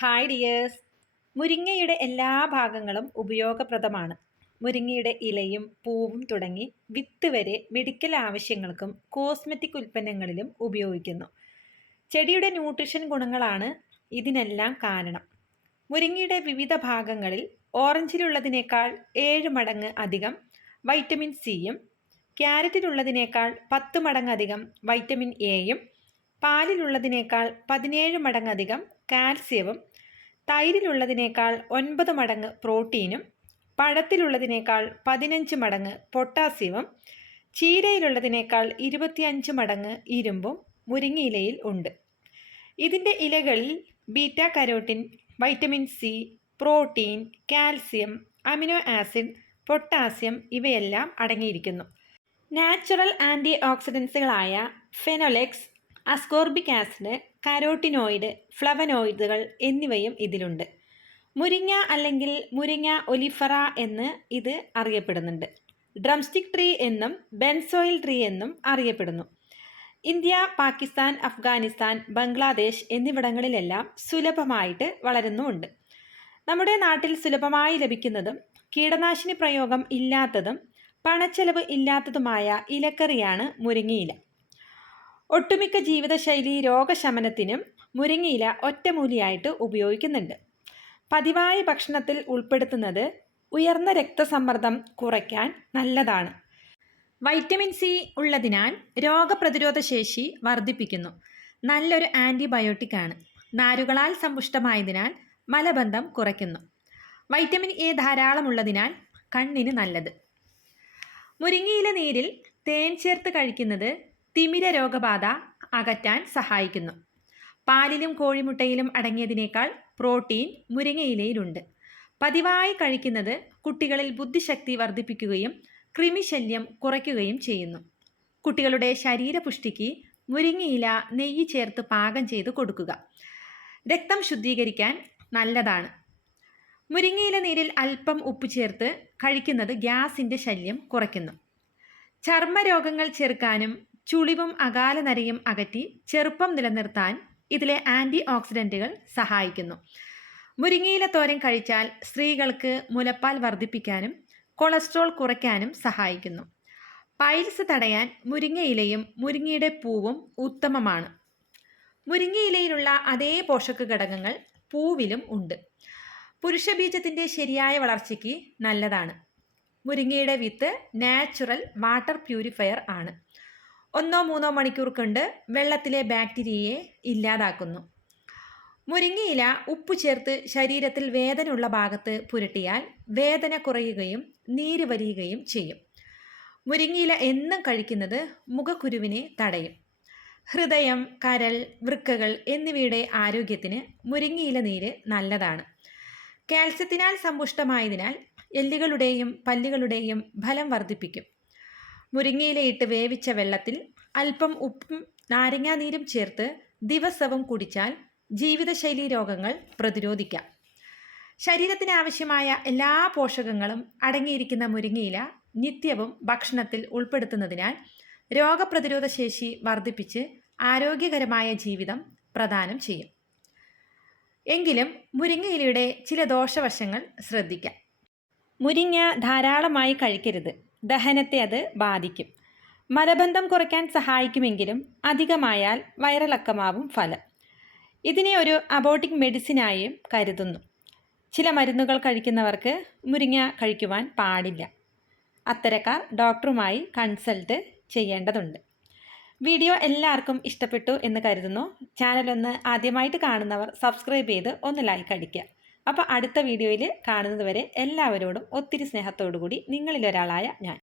Hi dears. മുരിങ്ങയുടെ എല്ലാ ഭാഗങ്ങളും ഉപയോഗപ്രദമാണ്. മുരിങ്ങയുടെ ഇലയും പൂവും തുടങ്ങി വിത്ത് വരെ മെഡിക്കൽ ആവശ്യങ്ങൾക്കും കോസ്മെറ്റിക് ഉൽപ്പന്നങ്ങളിലും ഉപയോഗിക്കുന്നു. ചെടിയുടെ ന്യൂട്രിഷൻ ഗുണങ്ങളാണ് ഇതിനെല്ലാം കാരണം. മുരിങ്ങയുടെ വിവിധ ഭാഗങ്ങളിൽ ഓറഞ്ചിലുള്ളതിനേക്കാൾ 7 മടങ്ങ് അധികം വൈറ്റമിൻ സിയും ക്യാരറ്റിലുള്ളതിനേക്കാൾ 10 മടങ്ങ് അധികം വൈറ്റമിൻ എയും പാലിലുള്ളതിനേക്കാൾ 17 മടങ്ങധികം കാൽസ്യവും തൈരിലുള്ളതിനേക്കാൾ 9 മടങ്ങ് പ്രോട്ടീനും പഴത്തിലുള്ളതിനേക്കാൾ 15 മടങ്ങ് പൊട്ടാസ്യവും ചീരയിലുള്ളതിനേക്കാൾ 25 മടങ്ങ് ഇരുമ്പും മുരിങ്ങയിലയിൽ ഉണ്ട്. ഇതിൻ്റെ ഇലകളിൽ beta carotene, vitamin C, protein, calcium, amino acid, potassium ഇവയെല്ലാം അടങ്ങിയിരിക്കുന്നു. നാച്ചുറൽ ആൻറ്റി ഓക്സിഡൻസുകളായ ഫെനോലെക്സ്, അസ്കോർബിക് ആസിഡ്, കരോട്ടിനോയിഡ്, ഫ്ലവനോയിഡുകൾ എന്നിവയും ഇതിലുണ്ട്. മുരിങ്ങ അല്ലെങ്കിൽ മുരിങ്ങ ഒലിഫറ എന്ന് ഇത് അറിയപ്പെടുന്നുണ്ട്. ഡ്രംസ്റ്റിക് ട്രീ എന്നും ബെൻസോയിൽ ട്രീ എന്നും അറിയപ്പെടുന്നു. ഇന്ത്യ, പാകിസ്ഥാൻ, അഫ്ഗാനിസ്ഥാൻ, ബംഗ്ലാദേശ് എന്നിവിടങ്ങളിലെല്ലാം സുലഭമായിട്ട് വളരുന്നുമുണ്ട്. നമ്മുടെ നാട്ടിൽ സുലഭമായി ലഭിക്കുന്നതും കീടനാശിനി പ്രയോഗം ഇല്ലാത്തതും പണച്ചെലവ് ഇല്ലാത്തതുമായ ഇലക്കറിയാണ് മുരിങ്ങയില. ഒട്ടുമിക്ക ജീവിതശൈലി രോഗശമനത്തിനും മുരിങ്ങയില ഒറ്റമൂലിയായിട്ട് ഉപയോഗിക്കുന്നുണ്ട്. പതിവായി ഭക്ഷണത്തിൽ ഉൾപ്പെടുത്തുന്നത് ഉയർന്ന രക്തസമ്മർദ്ദം കുറയ്ക്കാൻ നല്ലതാണ്. വൈറ്റമിൻ സി ഉള്ളതിനാൽ രോഗപ്രതിരോധ ശേഷി വർദ്ധിപ്പിക്കുന്നു. നല്ലൊരു ആൻറ്റിബയോട്ടിക് ആണ്. നാരുകളാൽ സമ്പുഷ്ടമായതിനാൽ മലബന്ധം കുറയ്ക്കുന്നു. വൈറ്റമിൻ എ ധാരാളമുള്ളതിനാൽ കണ്ണിന് നല്ലത്. മുരിങ്ങയില നീരിൽ തേൻ ചേർത്ത് കഴിക്കുന്നത് തിമിര രോഗബാധ അകറ്റാൻ സഹായിക്കുന്നു. പാലിലും കോഴിമുട്ടയിലും അടങ്ങിയതിനേക്കാൾ പ്രോട്ടീൻ മുരിങ്ങയിലയിലുണ്ട്. പതിവായി കഴിക്കുന്നത് കുട്ടികളിൽ ബുദ്ധിശക്തി വർദ്ധിപ്പിക്കുകയും കൃമിശല്യം കുറയ്ക്കുകയും ചെയ്യുന്നു. കുട്ടികളുടെ ശരീരപുഷ്ടിക്ക് മുരിങ്ങയില നെയ്യ് ചേർത്ത് പാകം ചെയ്ത് കൊടുക്കുക. രക്തം ശുദ്ധീകരിക്കാൻ നല്ലതാണ്. മുരിങ്ങയില നീരിൽ അല്പം ഉപ്പ് ചേർത്ത് കഴിക്കുന്നത് ഗ്യാസിൻ്റെ ശല്യം കുറയ്ക്കുന്നു. ചർമ്മരോഗങ്ങൾ ചെറുക്കാനും ചുളിവും അകാലനരയും അകറ്റി ചെറുപ്പം നിലനിർത്താൻ ഇതിലെ ആൻറ്റി ഓക്സിഡൻറ്റുകൾ സഹായിക്കുന്നു. മുരിങ്ങയില തോരൻ കഴിച്ചാൽ സ്ത്രീകൾക്ക് മുലപ്പാൽ വർദ്ധിപ്പിക്കാനും കൊളസ്ട്രോൾ കുറയ്ക്കാനും സഹായിക്കുന്നു. പൈൽസ് തടയാൻ മുരിങ്ങയിലയും മുരിങ്ങയുടെ പൂവും ഉത്തമമാണ്. മുരിങ്ങയിലയിലുള്ള അതേ പോഷക ഘടകങ്ങൾ പൂവിലും ഉണ്ട്. പുരുഷബീജത്തിൻ്റെ ശരിയായ വളർച്ചയ്ക്ക് നല്ലതാണ്. മുരിങ്ങയുടെ വിത്ത് നാച്ചുറൽ വാട്ടർ പ്യൂരിഫയർ ആണ്. 1-3 മണിക്കൂർ കൊണ്ട് വെള്ളത്തിലെ ബാക്ടീരിയയെ ഇല്ലാതാക്കുന്നു. മുരിങ്ങയില ഉപ്പ് ചേർത്ത് ശരീരത്തിൽ വേദനയുള്ള ഭാഗത്ത് പുരട്ടിയാൽ വേദന കുറയുകയും നീര് വലിയുകയും ചെയ്യും. മുരിങ്ങയില എന്നും കഴിക്കുന്നത് മുഖക്കുരുവിനെ തടയും. ഹൃദയം, കരൾ, വൃക്കകൾ എന്നിവയുടെ ആരോഗ്യത്തിന് മുരിങ്ങയില നീര് നല്ലതാണ്. കാൽസ്യത്തിനാൽ സമ്പുഷ്ടമായതിനാൽ എല്ലുകളുടെയും പല്ലുകളുടെയും ബലം വർദ്ധിപ്പിക്കും. മുരിങ്ങയിലയിട്ട് വേവിച്ച വെള്ളത്തിൽ അല്പം ഉപ്പും നാരങ്ങാനീരും ചേർത്ത് ദിവസവും കുടിച്ചാൽ ജീവിതശൈലി രോഗങ്ങൾ പ്രതിരോധിക്കാം. ശരീരത്തിന് ആവശ്യമായ എല്ലാ പോഷകങ്ങളും അടങ്ങിയിരിക്കുന്ന മുരിങ്ങയില നിത്യവും ഭക്ഷണത്തിൽ ഉൾപ്പെടുത്തുന്നതിനാൽ രോഗപ്രതിരോധ ശേഷി വർദ്ധിപ്പിച്ച് ആരോഗ്യകരമായ ജീവിതം പ്രദാനം ചെയ്യും. എങ്കിലും മുരിങ്ങയിലയുടെ ചില ദോഷവശങ്ങൾ ശ്രദ്ധിക്കാം. മുരിങ്ങ ധാരാളമായി കഴിക്കരുത്. ദഹനത്തെ അത് ബാധിക്കും. മലബന്ധം കുറയ്ക്കാൻ സഹായിക്കുമെങ്കിലും അധികമായാൽ വയറിളക്കമാവും ഫലം. ഇതിനെ ഒരു അബോട്ടിക് മെഡിസിനായും കരുതുന്നു. ചില മരുന്നുകൾ കഴിക്കുന്നവർക്ക് മുരിങ്ങ കഴിക്കുവാൻ പാടില്ല. അത്തരക്കാർ ഡോക്ടറുമായി കൺസൾട്ട് ചെയ്യേണ്ടതുണ്ട്. വീഡിയോ എല്ലാവർക്കും ഇഷ്ടപ്പെട്ടു എന്ന് കരുതുന്നു. ചാനലൊന്ന് ആദ്യമായിട്ട് കാണുന്നവർ സബ്സ്ക്രൈബ് ചെയ്ത് ഒന്ന് ലൈക്ക് അടിക്കുക. അപ്പോൾ അടുത്ത വീഡിയോയിൽ കാണുന്നത് വരെ എല്ലാവരോടും ഒത്തിരി സ്നേഹത്തോടു കൂടി നിങ്ങളിലൊരാളായ ഞാൻ.